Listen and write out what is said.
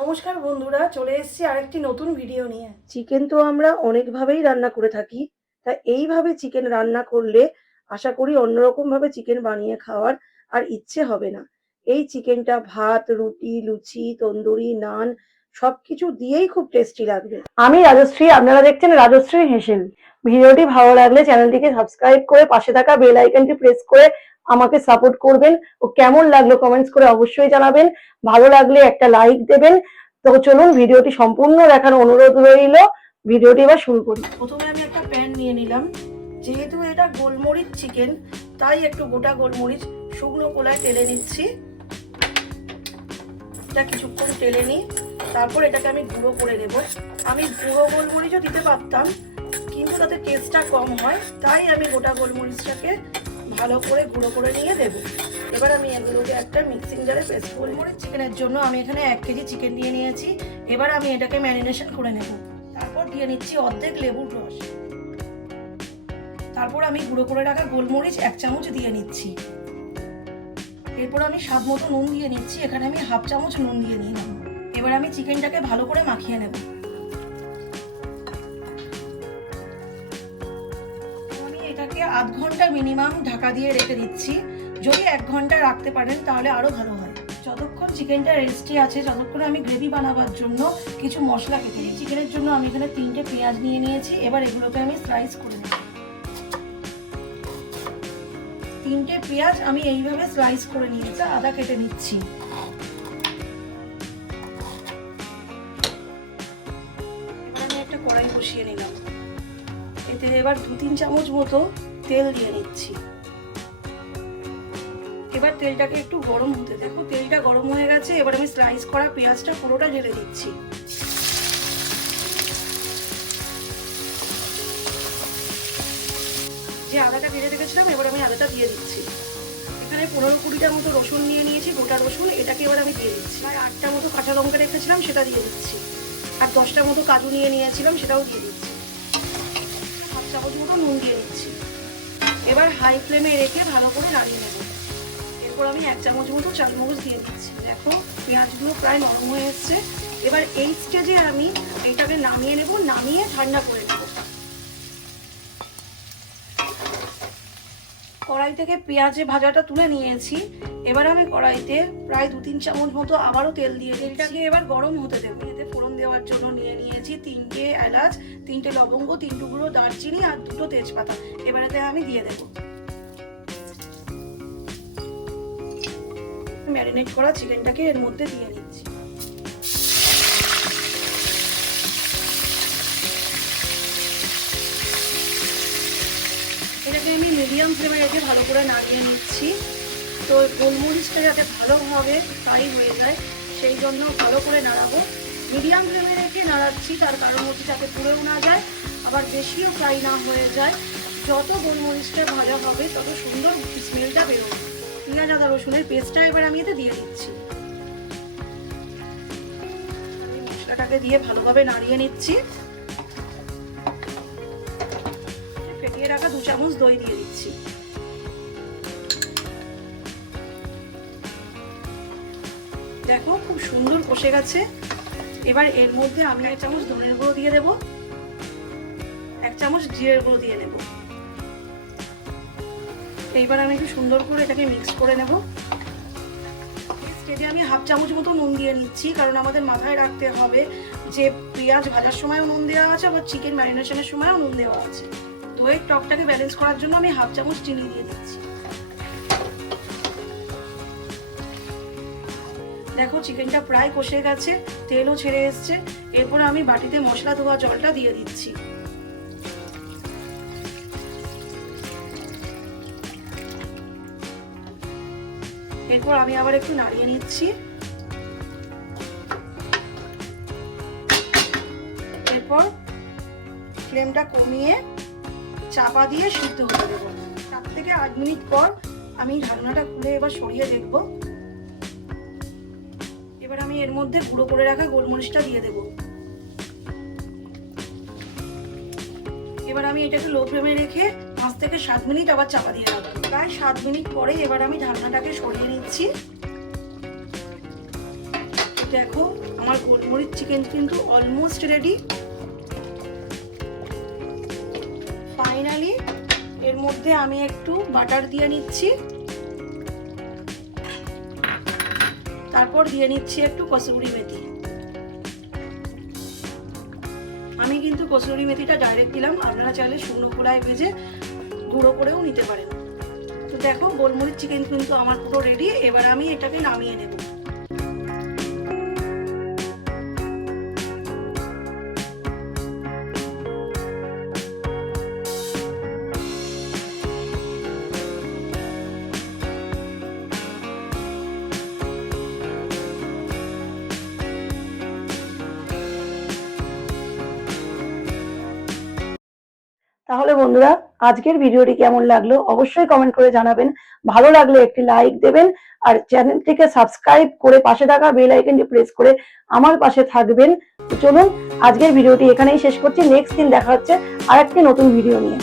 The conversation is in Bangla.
নমস্কার বন্ধুরা, চলে এসেছি আরেকটি নতুন ভিডিও নিয়ে। চিকেন তো আমরা অনেকভাবেই রান্না করে থাকি, তা এইভাবে চিকেন রান্না করলে আশা করি অন্যরকমভাবে চিকেন বানিয়ে খাওয়ার আর ইচ্ছে হবে না। এই চিকেনটা ভাত, রুটি, লুচি, তন্দুরি, নান সবকিছু দিয়েই খুব টেস্টি লাগবে। আমি রাজশ্রী, আপনারা দেখছেন রাজশ্রী হেসেল। ভিডিওটি ভালো লাগলে চ্যানেলটিকে সাবস্ক্রাইব করে পাশে থাকা বেল আইকনটি প্রেস করে আমাকে সাপোর্ট করবেন ও কেমন লাগলো কমেন্টস করে অবশ্যই জানাবেন। ভালো লাগলে একটা লাইক দেবেন। তো চলুন ভিডিওটি সম্পূর্ণ দেখার অনুরোধ রইল। ভিডিওটি এবার শুরু করি। প্রথমে আমি একটা প্যান নিয়ে নিলাম। যেহেতু এটা গোলমরিচ চিকেন, তাই একটু গোটা গোলমরিচ শুকনো কড়ায় তেলে নিচ্ছি। এটা কিছুক্ষণ তেলে নিই, তারপর এটাকে আমি গুঁড়ো করে নেব। আমি গুঁড়ো গোলমরিচও দিতে পারতাম, কিন্তু তাতে টেস্টটা কম হয়, তাই আমি গোটা গোলমরিচটাকে ভালো করে গুঁড়ো করে নিয়ে দেবো। এবার আমি এগুলোকে একটা মিক্সিং জারে পেস্ট করে গোলমরিচ চিকেনের জন্য আমি এখানে 1 কেজি চিকেন দিয়ে নিয়েছি। এবার আমি এটাকে ম্যারিনেশন করে নেব। তারপর দিয়ে নিচ্ছি অর্ধেক লেবুর রস। তারপর আমি গুঁড়ো করে রাখা গোলমরিচ 1 চামচ দিয়ে নিচ্ছি। এরপর আমি স্বাদ মতো নুন দিয়ে নিচ্ছি। এখানে আমি 1/2 চামচ নুন দিয়ে নিলাম। এবার আমি চিকেনটাকে ভালো করে মাখিয়ে নেব। আমি এটাকে আধ ঘন্টা মিনিমাম ঢাকা দিয়ে রেখে দিচ্ছি। যদি 1 ঘন্টা রাখতে পারেন তাহলে আরো ভালো হয়। যতক্ষণ চিকেনটা রেস্টি আছে, ততক্ষণ আমি গ্রেভি বানাবার জন্য কিছু মশলা কেটে নিই। চিকেনের জন্য আমি এখানে 3টে পেঁয়াজ নিয়ে নিয়েছি। এবার এগুলোকে আমি স্লাইস করে নেব। 3টে পেঁয়াজ আমি এইভাবে স্লাইস করে নিয়েছি। আদা কেটে নিচ্ছি। এবার আমি একটা কড়াই বসিয়ে নিলাম। এতে এবার 2-3 চামচ মতো তেল দিয়ে নিচ্ছি। এবার তেলটাকে একটু গরম হতে দেখো। তেলটা গরম হয়ে গেছে। এবার আমি স্লাইস করা পেঁয়াজটা পুরোটা ঢেলে দিচ্ছি। যে আদাটা কেটে রেখেছিলাম, এবার আমি আদাটা দিয়ে দিচ্ছি। এখানে 15-20টা মতো রসুন নিয়ে নিয়েছি, গোটা রসুন। এটাকে এবার আমি দিয়ে দিচ্ছি। আর 8টা মতো কাঁচা লঙ্কা রেখেছিলাম, সেটা দিয়ে দিচ্ছি। আর 10টা মতো কাজু নিয়ে নিয়েছিলাম, সেটাও দিয়ে দিচ্ছি। 1/2 চামচ মতো নুন দিয়ে দিচ্ছি। এবার হাই ফ্লেমে রেখে ভালো করে নাড়িয়ে নেব। এরপর আমি 1 চামচ মতো চালমগজ দিয়ে দিচ্ছি। দেখো পেঁয়াজগুলো প্রায় নরম হয়ে এসছে। এবার এই স্টেজে আমি এটাকে নামিয়ে নেব। নামিয়ে ঠান্ডা করে নেব। কড়াই থেকে পেঁয়াজে ভাজাটা তুলে নিয়েছি। এবার আমি কড়াইতে প্রায় 2-3 চামচ মতো আবারও তেল দিয়ে তেলটাকে এবার গরম হতে দেবো। এতে ফোড়ন দেওয়ার জন্য নিয়ে নিয়েছি 3টে এলাচ, 3টে লবঙ্গ, 3 টুকরো দারচিনি আর 2টো তেজপাতা। এবার এতে আমি দিয়ে দেবো। ম্যারিনেট করা চিকেনটাকে এর মধ্যে দিয়ে নিচ্ছি। এটাকে আমি মিডিয়াম ফ্লেমে রেখে ভালো করে নাড়িয়ে নিচ্ছি। তো গোলমরিচটা যাতে ভালোভাবে ফ্রাই হয়ে যায়, সেই জন্য ভালো করে নাড়াবো। মিডিয়াম ফ্লেমে রেখে নাড়াচ্ছি, তার কারণ হচ্ছে যাতে পুড়েও না যায়, আবার বেশিও ফ্রাই না হয়ে যায়। যত গোলমরিচটা ভাজা হবে, তত সুন্দর স্মেলটা বেরোবে। পেঁয়াজ আদা রসুনের পেস্টটা এবার আমি এতে দিয়ে দিচ্ছি। মশলাটাকে দিয়ে ভালোভাবে নাড়িয়ে নিচ্ছি। ফেটিয়ে রাখা 2 চামচ দই দিয়ে দিচ্ছি। দেখো খুব সুন্দর কষে গেছে। এবার এর মধ্যে আমি 1 চামচ ধনের গুঁড়ো দিয়ে দেব। 1 চামচ জিরের গুঁড়ো দিয়ে নেব। এইবার আমি একটু সুন্দর করে এটাকে মিক্স করে নেব। স্টেজে আমি 1/2 চামচ মতো নুন দিয়ে নিচ্ছি, কারণ আমাদের মাথায় রাখতে হবে যে পেঁয়াজ ভাজার সময়ও নুন দেওয়া আছে, আবার চিকেন ম্যারিনেশনের সময়ও নুন দেওয়া আছে। দইয়ের টকটাকে ব্যালেন্স করার জন্য আমি 1/2 চামচ চিনি দিয়ে দিচ্ছি। দেখো চিকেনটা প্রায় কষে গেছে, তেলও ছেড়ে এসছে। এরপর আমি বাটিতে মশলা ধোয়া জলটা দিয়ে দিচ্ছি। এরপর আমি আবার একটু নাড়িয়ে নিচ্ছি। এরপর ফ্লেমটা কমিয়ে চাপা দিয়ে সিদ্ধ হতে দেবো। 7 থেকে 8 মিনিট পর আমি ঢাকনাটা খুলে এবার সরিয়ে দেখব। এবার আমি এর মধ্যে গুঁড়ো করে রাখা গোলমরিচটা দিয়ে দেব। এবার আমি এটাকে লো ফ্লেমে রেখে 5 থেকে 7 মিনিট আবার চাপা দিয়ে রাখবো। প্রায় 7 মিনিট পরে এবার আমি ঢাকনাটাকে সরিয়ে নিচ্ছি। দেখো আমার গোলমরিচ চিকেন কিন্তু অলমোস্ট রেডি। ফাইনালি এর মধ্যে আমি একটু বাটার দিয়ে নিচ্ছি, তারপর দিয়ে নিচ্ছি একটু কসুরি মেথি। আমি কিন্তু কসুরি মেথিটা ডাইরেক্ট দিলাম, আপনারা চাইলে শুকনো খোলায় ভেজে গুঁড়ো করেও নিতে পারেন। তো দেখো গোলমরিচ চিকেন কিন্তু আমার পুরো রেডি। এবার আমি এটাকে নামিয়ে নেব। তাহলে বন্ধুরা, আজকের ভিডিওটি কেমন লাগলো অবশ্যই কমেন্ট করে জানাবেন। ভালো লাগলে একটি লাইক দেবেন, আর চ্যানেলটিকে সাবস্ক্রাইব করে পাশে থাকা বেল আইকনটি প্রেস করে আমার পাশে থাকবেন। তো চলুন আজকের ভিডিওটি এখানেই শেষ করছি। নেক্সট দিন দেখা হচ্ছে আরেকটি নতুন ভিডিও নিয়ে।